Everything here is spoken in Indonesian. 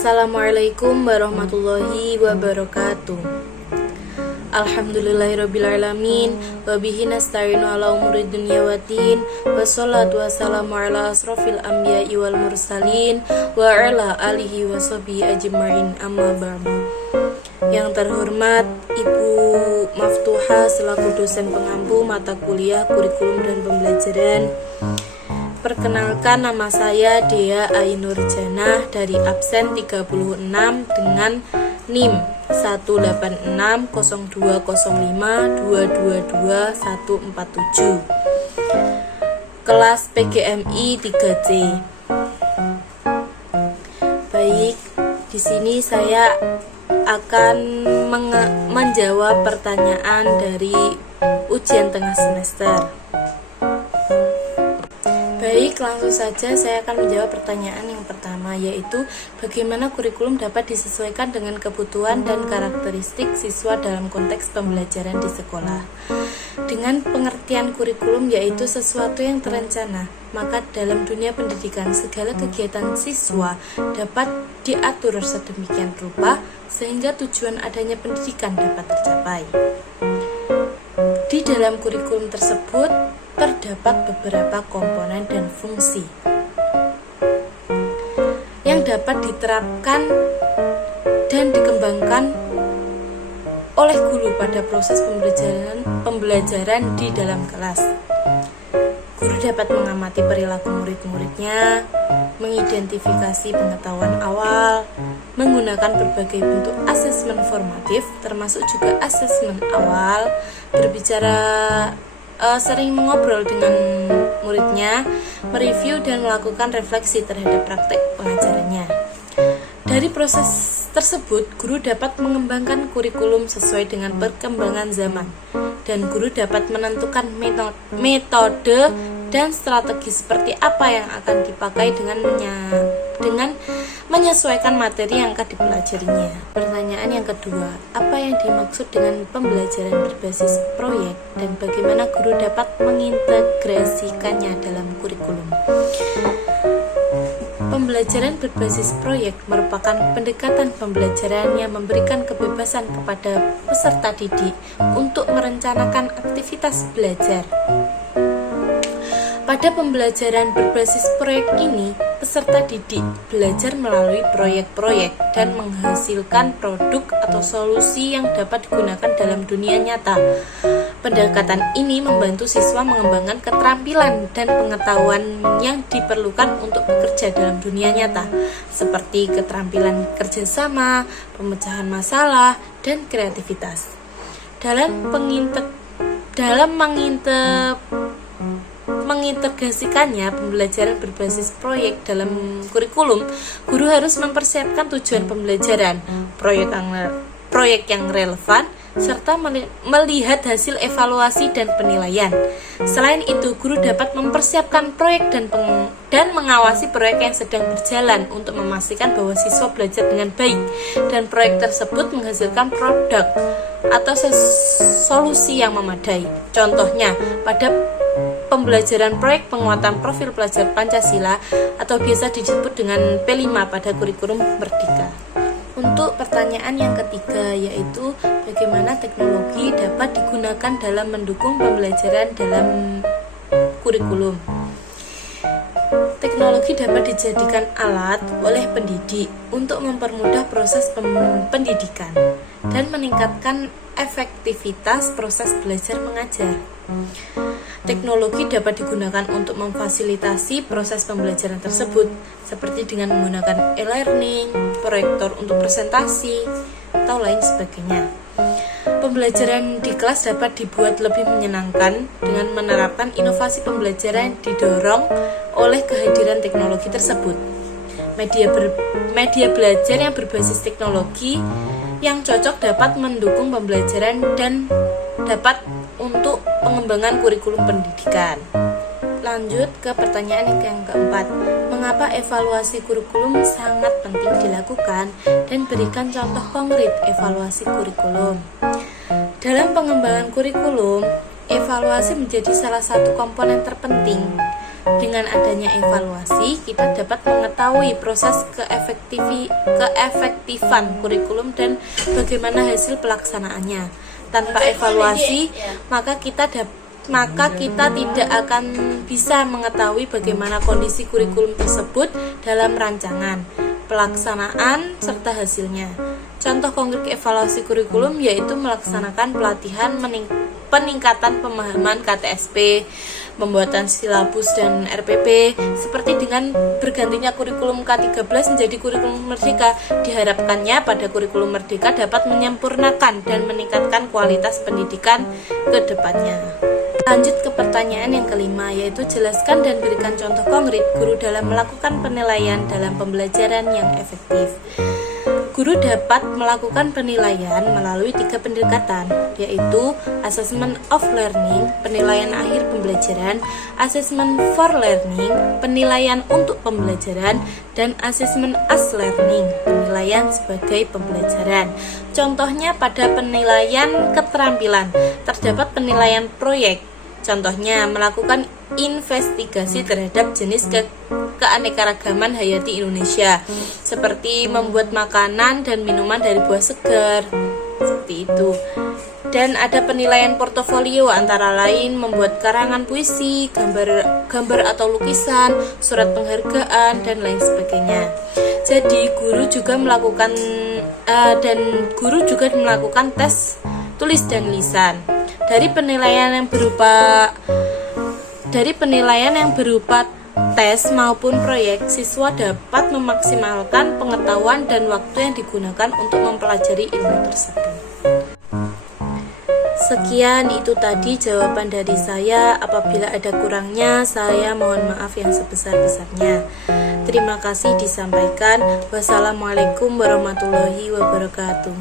Assalamualaikum warahmatullahi wabarakatuh. Alhamdulillahirrabbilalamin. Wabihi nasta'inu ala umuri dunya waddin. Wassalatu wassalamu ala asrofil anbiya'i wal mursalin wa ala alihi wa sahbihi ajma'in, amma ba'du. Yang terhormat Ibu Maftuha selaku dosen pengampu mata kuliah kurikulum dan pembelajaran. Perkenalkan, nama saya Dea Ainur Janah dari absen 36 dengan NIM 1860205222147, kelas PGMI 3C. Baik, di sini saya akan menjawab pertanyaan dari ujian tengah semester. Baik, langsung saja saya akan menjawab pertanyaan yang pertama, yaitu bagaimana kurikulum dapat disesuaikan dengan kebutuhan dan karakteristik siswa dalam konteks pembelajaran di sekolah. Dengan pengertian kurikulum yaitu sesuatu yang terencana, maka dalam dunia pendidikan segala kegiatan siswa dapat diatur sedemikian rupa sehingga tujuan adanya pendidikan dapat tercapai. Di dalam kurikulum tersebut terdapat beberapa komponen dan fungsi yang dapat diterapkan dan dikembangkan oleh guru pada proses pembelajaran di dalam kelas. Guru dapat mengamati perilaku murid-muridnya, mengidentifikasi pengetahuan awal, menggunakan berbagai bentuk asesmen formatif termasuk juga asesmen awal, sering mengobrol dengan muridnya, mereview dan melakukan refleksi terhadap praktek pengajarannya. Dari proses tersebut, guru dapat mengembangkan kurikulum sesuai dengan perkembangan zaman, dan guru dapat menentukan metode dan strategi seperti apa yang akan dipakai dengan menyesuaikan materi yang akan dipelajarinya. Pertanyaan yang kedua, apa yang dimaksud dengan pembelajaran berbasis proyek dan bagaimana guru dapat mengintegrasikannya dalam kurikulum? Pembelajaran berbasis proyek merupakan pendekatan pembelajaran yang memberikan kebebasan kepada peserta didik untuk merencanakan aktivitas belajar. Pada pembelajaran berbasis proyek ini, peserta didik belajar melalui proyek-proyek dan menghasilkan produk atau solusi yang dapat digunakan dalam dunia nyata. Pendekatan ini membantu siswa mengembangkan keterampilan dan pengetahuan yang diperlukan untuk bekerja dalam dunia nyata, seperti keterampilan kerjasama, pemecahan masalah, dan kreativitas. Dalam mengintegrasikannya pembelajaran berbasis proyek dalam kurikulum, guru harus mempersiapkan tujuan pembelajaran, proyek yang relevan, serta melihat hasil evaluasi dan penilaian. Selain itu, guru dapat mempersiapkan proyek dan mengawasi proyek yang sedang berjalan untuk memastikan bahwa siswa belajar dengan baik dan proyek tersebut menghasilkan produk atau solusi yang memadai. Contohnya, pada pembelajaran proyek penguatan profil pelajar Pancasila atau biasa disebut dengan P5 pada kurikulum Merdeka. Untuk pertanyaan yang ketiga, yaitu bagaimana teknologi dapat digunakan dalam mendukung pembelajaran dalam kurikulum. Teknologi dapat dijadikan alat oleh pendidik untuk mempermudah proses pendidikan dan meningkatkan efektivitas proses belajar mengajar. Teknologi dapat digunakan untuk memfasilitasi proses pembelajaran tersebut, seperti dengan menggunakan e-learning, proyektor untuk presentasi, atau lain sebagainya. Pembelajaran di kelas dapat dibuat lebih menyenangkan dengan menerapkan inovasi pembelajaran yang didorong oleh kehadiran teknologi tersebut. Media belajar yang berbasis teknologi yang cocok dapat mendukung pembelajaran dan dapat untuk pengembangan kurikulum pendidikan. Lanjut ke pertanyaan yang keempat, mengapa evaluasi kurikulum sangat penting dilakukan dan berikan contoh konkret evaluasi kurikulum. Dalam pengembangan kurikulum, evaluasi menjadi salah satu komponen terpenting Dengan adanya evaluasi, kita dapat mengetahui proses keefektifan kurikulum dan bagaimana hasil pelaksanaannya. Tanpa evaluasi, maka kita tidak akan bisa mengetahui bagaimana kondisi kurikulum tersebut dalam rancangan, pelaksanaan, serta hasilnya. Contoh konkret evaluasi kurikulum yaitu melaksanakan pelatihan peningkatan pemahaman KTSP, pembuatan silabus dan RPP. Seperti dengan bergantinya kurikulum K13 menjadi kurikulum Merdeka, diharapkannya pada kurikulum Merdeka dapat menyempurnakan dan meningkatkan kualitas pendidikan ke depannya. Lanjut ke pertanyaan yang kelima, yaitu jelaskan dan berikan contoh konkret guru dalam melakukan penilaian dalam pembelajaran yang efektif. Guru dapat melakukan penilaian melalui 3 pendekatan, yaitu assessment of learning, penilaian akhir pembelajaran, assessment for learning, penilaian untuk pembelajaran, dan assessment as learning, penilaian sebagai pembelajaran. Contohnya pada penilaian keterampilan, terdapat penilaian proyek. Contohnya melakukan investigasi terhadap jenis keanekaragaman hayati Indonesia, seperti membuat makanan dan minuman dari buah segar, seperti itu. Dan ada penilaian portofolio, antara lain membuat karangan puisi, gambar atau lukisan, surat penghargaan, dan lain sebagainya. Jadi guru juga melakukan tes tulis dan lisan. Dari penilaian yang berupa tes maupun proyek, siswa dapat memaksimalkan pengetahuan dan waktu yang digunakan untuk mempelajari ilmu tersebut. Sekian itu tadi jawaban dari saya. Apabila ada kurangnya, saya mohon maaf yang sebesar-besarnya. Terima kasih disampaikan. Wassalamualaikum warahmatullahi wabarakatuh.